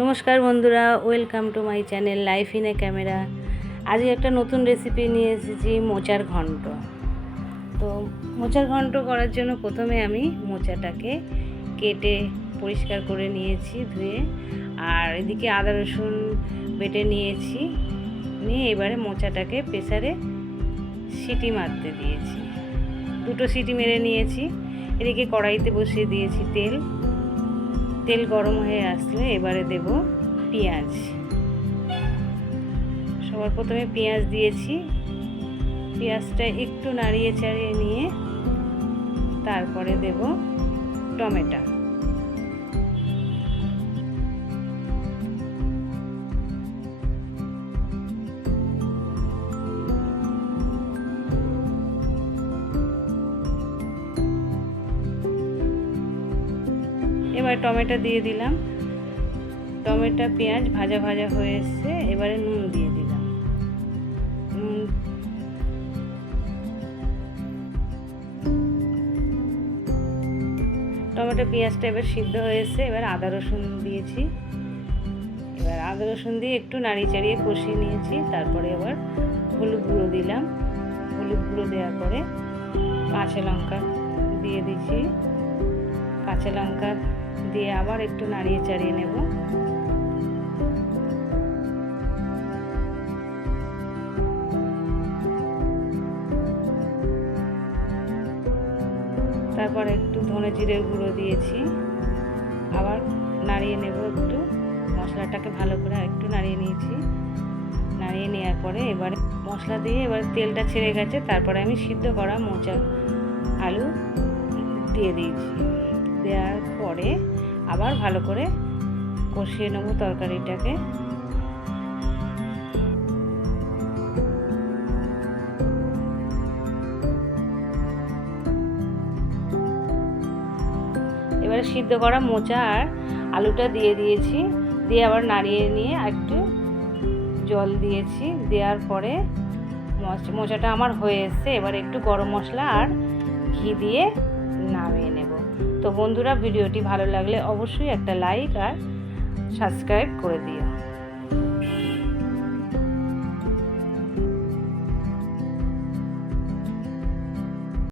নমস্কার বন্ধুরা, welcome to my channel life in a camera. আজকে একটা নতুন রেসিপি নিয়ে এসেছি, মোচার ঘন্ট। তো মোচার ঘন্ট করার জন্য প্রথমে আমি মোচাটাকে কেটে পরিষ্কার করে নিয়েছি, ধুয়ে। আর এদিকে আদা রসুন বেটে নিয়েছি, নিয়ে এবারে মোচাটাকে প্রেসারে সিটি মারতে দিয়েছি। 2টো সিটি মেরে নিয়েছি। এদিকে কড়াইতে বসিয়ে দিয়েছি তেল গরম হয়ে আসলে এবারে দেব পেঁয়াজ। সবার প্রথমে পেঁয়াজ দিয়েছি। পেঁয়াজটা একটু নাড়িয়ে চাড়িয়ে নিয়ে তারপরে দেব টমেটো। এবার টমেটো দিয়ে দিলাম। টমেটো পেঁয়াজ ভাজা ভাজা হয়ে এসছে, এবারে নুন দিয়ে দিলাম। টমেটো পেঁয়াজটা এবার সিদ্ধ হয়ে এসছে, এবার আদা রসুন দিয়েছি। এবার আদা রসুন দিয়ে একটু নাড়িয়ে চাড়িয়ে কষিয়ে নিয়েছি। তারপরে আবার হলুদ গুঁড়ো দিলাম। হলুদ গুঁড়ো দেওয়ার পরে কাঁচা লঙ্কা দিয়ে দিচ্ছি। কাঁচা লঙ্কা দিয়ে আবার একটু নাড়িয়ে চাড়িয়ে নেব। তারপর একটু ধনে জিরের গুঁড়ো দিয়েছি। আবার নাড়িয়ে নেব একটু। মশলাটাকে ভালো করে একটু নাড়িয়ে নিয়েছি। নাড়িয়ে নেওয়ার পরে এবারে মশলা দিয়ে এবার তেলটা ছেড়ে গেছে। তারপরে আমি সিদ্ধ করা মোচা আলু দিয়ে দিয়েছি। দেওয়ার পরে আবার ভালো করে কষিয়ে নেব তরকারিটাকে। এবারে সিদ্ধ করা মোচা আর আলুটা দিয়ে দিয়েছি। দিয়ে আবার নাড়িয়ে নিয়ে একটু জল দিয়েছি। দেওয়ার পরে মোচাটা আমার হয়ে এসছে। এবার একটু গরম মশলা আর ঘি দিয়ে নামিয়ে নেব। তো বন্ধুরা, ভিডিওটি ভালো লাগলে অবশ্যই একটা লাইক আর সাবস্ক্রাইব করে দিও।